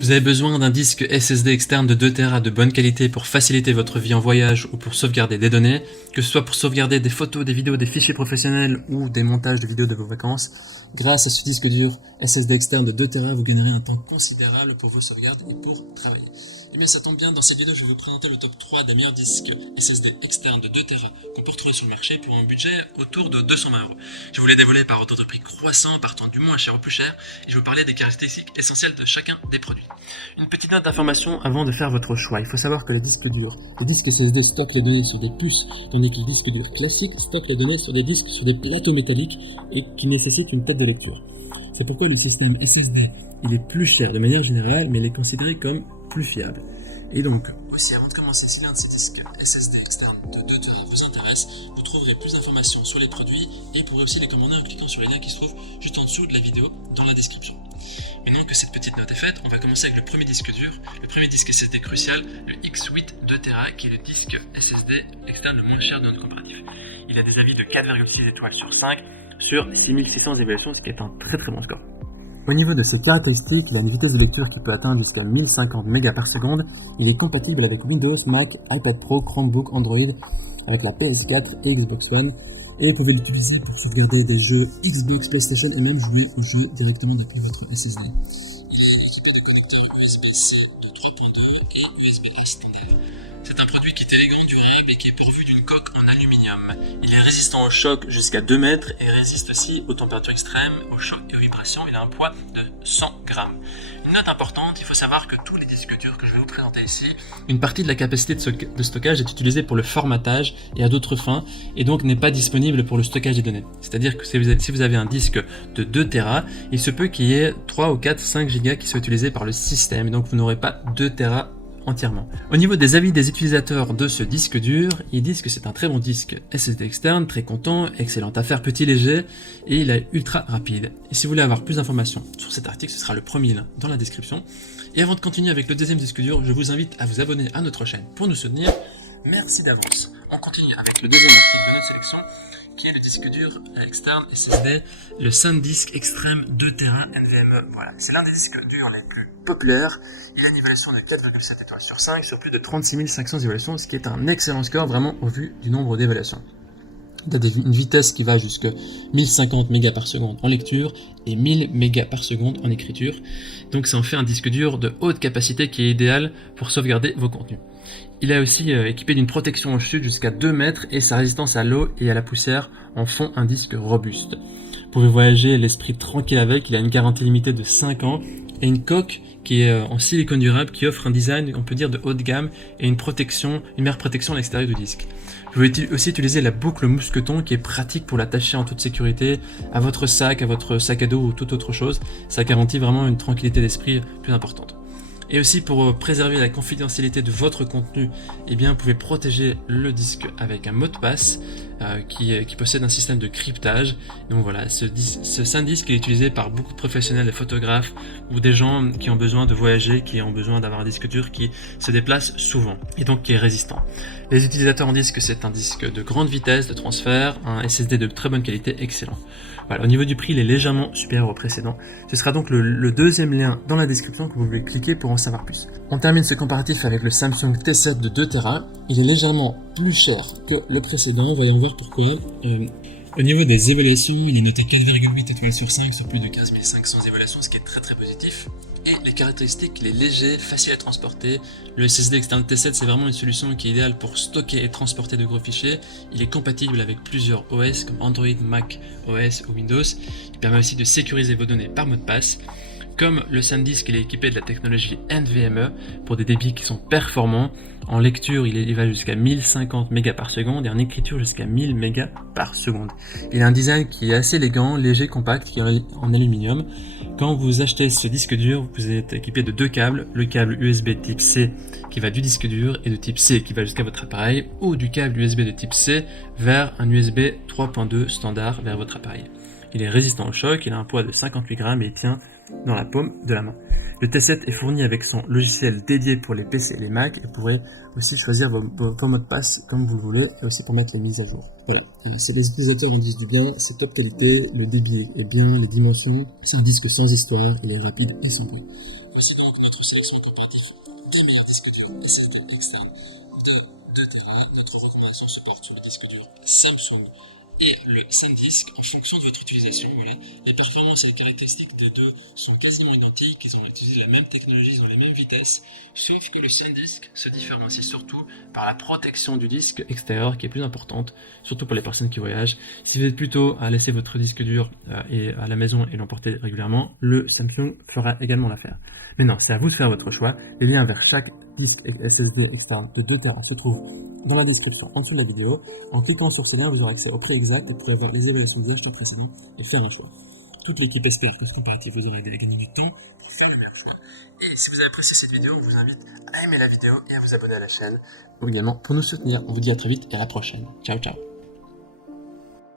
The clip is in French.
Vous avez besoin d'un disque SSD externe de 2 Tera de bonne qualité pour faciliter votre vie en voyage ou pour sauvegarder des données, que ce soit pour sauvegarder des photos, des vidéos, des fichiers professionnels ou des montages de vidéos de vos vacances. Grâce à ce disque dur SSD externe de 2 Tera, vous gagnerez un temps considérable pour vos sauvegardes et pour travailler. Et bien ça tombe bien, dans cette vidéo je vais vous présenter le top 3 des meilleurs disques SSD externes de 2 Tera qu'on peut retrouver sur le marché pour un budget autour de 220 €. Je vous l'ai dévoilé par ordre de prix croissant, partant du moins cher au plus cher, et je vais vous parler des caractéristiques essentielles de chacun des produits. Une petite note d'information avant de faire votre choix. Il faut savoir que le disque SSD stocke les données sur des puces, tandis que le disque dur classique stocke les données sur des disques sur des plateaux métalliques et qui nécessitent une tête de lecture. C'est pourquoi le système SSD il est plus cher de manière générale, mais il est considéré comme plus fiable. Et donc, aussi avant de commencer, si l'un de ces disques SSD externes de 2 Tera vous intéresse, vous trouverez plus d'informations sur les produits et vous pourrez aussi les commander en cliquant sur les liens qui se trouvent juste en dessous de la vidéo dans la description. Maintenant que cette petite note est faite, on va commencer avec le premier disque dur, le premier disque SSD crucial, le X8 2 Tera, qui est le disque SSD externe le moins cher de notre comparatif. Il a des avis de 4,6 étoiles sur 5 sur 6600 évaluations, ce qui est un très très bon score. Au niveau de ses caractéristiques, il a une vitesse de lecture qui peut atteindre jusqu'à 1050 mégas par seconde. Il est compatible avec Windows, Mac, iPad Pro, Chromebook, Android, avec la PS4 et Xbox One. Et vous pouvez l'utiliser pour sauvegarder des jeux Xbox, PlayStation et même jouer aux jeux directement depuis votre SSD. Il est équipé de connecteurs USB-C de 3.2 et USB-A standard. C'est un produit qui est élégant, durable et qui est pourvu d'une coque en aluminium. Il est résistant au choc jusqu'à 2 mètres et résiste aussi aux températures extrêmes, aux chocs et aux vibrations. Il a un poids de 100 grammes. Une note importante, il faut savoir que tous les disques durs que je vais vous présenter ici, une partie de la capacité de stockage est utilisée pour le formatage et à d'autres fins, et donc n'est pas disponible pour le stockage des données. C'est-à-dire que si vous avez un disque de 2 Tera, il se peut qu'il y ait 3 ou 4, 5 gigas qui soient utilisés par le système, et donc vous n'aurez pas 2 Tera entièrement. Au niveau des avis des utilisateurs de ce disque dur, ils disent que c'est un très bon disque SSD externe, très content, excellente affaire, petit léger et il est ultra rapide. Et si vous voulez avoir plus d'informations sur cet article, ce sera le premier lien dans la description. Et avant de continuer avec le deuxième disque dur, je vous invite à vous abonner à notre chaîne pour nous soutenir. Merci d'avance. On continue avec le deuxième article de notre sélection qui est le disque dur externe SSD, le SanDisk Extreme 2 Tera NVMe. Voilà, c'est l'un des disques durs les plus populaires. Il a une évaluation de 4,7 étoiles sur 5 sur plus de 36 500 évaluations, ce qui est un excellent score vraiment au vu du nombre d'évaluations. Il a une vitesse qui va jusqu'à 1050 mégas par seconde en lecture et 1000 mégas par seconde en écriture. Donc ça en fait un disque dur de haute capacité qui est idéal pour sauvegarder vos contenus. Il est aussi équipé d'une protection en chute jusqu'à 2 mètres et sa résistance à l'eau et à la poussière en font un disque robuste. Vous pouvez voyager l'esprit tranquille avec, il a une garantie limitée de 5 ans et une coque qui est en silicone durable qui offre un design, on peut dire, de haut de gamme et une meilleure protection à l'extérieur du disque. Vous pouvez aussi utiliser la boucle mousqueton qui est pratique pour l'attacher en toute sécurité à votre sac à dos ou toute autre chose. Ça garantit vraiment une tranquillité d'esprit plus importante. Et aussi pour préserver la confidentialité de votre contenu, eh bien, vous pouvez protéger le disque avec un mot de passe qui possède un système de cryptage. Donc voilà, ce SanDisk est utilisé par beaucoup de professionnels, des photographes ou des gens qui ont besoin de voyager, qui ont besoin d'avoir un disque dur qui se déplace souvent et donc qui est résistant. Les utilisateurs en disent que c'est un disque de grande vitesse de transfert, un SSD de très bonne qualité, excellent. Voilà, au niveau du prix, il est légèrement supérieur au précédent. Ce sera donc le deuxième lien dans la description que vous pouvez cliquer pour en savoir plus. On termine ce comparatif avec le Samsung T7 de 2 Tera. Il est légèrement plus cher que le précédent, voyons voir pourquoi. Au niveau des évaluations, il est noté 4,8 étoiles sur 5 sur plus de 15 500 évaluations, ce qui est très très positif. Et les caractéristiques, il est léger, facile à transporter. Le SSD externe T7, c'est vraiment une solution qui est idéale pour stocker et transporter de gros fichiers. Il est compatible avec plusieurs OS comme Android, Mac OS ou Windows. Il permet aussi de sécuriser vos données par mot de passe. Comme le SanDisk, il est équipé de la technologie NVMe pour des débits qui sont performants. En lecture, il va jusqu'à 1050 mégas par seconde et en écriture jusqu'à 1000 mégas par seconde. Il a un design qui est assez élégant, léger, compact, qui est en aluminium. Quand vous achetez ce disque dur, vous êtes équipé de deux câbles, le câble USB type C qui va du disque dur et de type C qui va jusqu'à votre appareil, ou du câble USB de type C vers un USB 3.2 standard vers votre appareil. Il est résistant au choc, il a un poids de 58 grammes et il tient dans la paume de la main. Le T7 est fourni avec son logiciel dédié pour les PC et les Mac et vous pourrez aussi choisir vos mots de passe comme vous le voulez et aussi pour mettre les mises à jour. Voilà, c'est les utilisateurs en disent du bien, c'est top qualité, le débit est bien, les dimensions, c'est un disque sans histoire, il est rapide et sans bruit. Voici donc notre sélection comparative des meilleurs disques durs SSD externes de 2 Tera. Notre recommandation se porte sur le disque dur Samsung et le SanDisk en fonction de votre utilisation. Voilà. Les performances et les caractéristiques des deux sont quasiment identiques, ils ont utilisé la même technologie, ils ont les mêmes vitesses, sauf que le SanDisk se différencie surtout par la protection du disque extérieur qui est plus importante, surtout pour les personnes qui voyagent. Si vous êtes plutôt à laisser votre disque dur et à la maison et l'emporter régulièrement, le Samsung fera également l'affaire. Maintenant, c'est à vous de faire votre choix. Les liens vers chaque disque SSD externe de 2 Tera se trouvent dans la description en dessous de la vidéo. En cliquant sur ces liens, vous aurez accès au prix exact et pourrez avoir les évaluations des acheteurs précédents et faire un choix. Toute l'équipe espère que cette comparative vous aura aidé à gagner du temps pour faire le meilleur choix. Et si vous avez apprécié cette vidéo, on vous invite à aimer la vidéo et à vous abonner à la chaîne ou également pour nous soutenir. On vous dit à très vite et à la prochaine. Ciao ciao.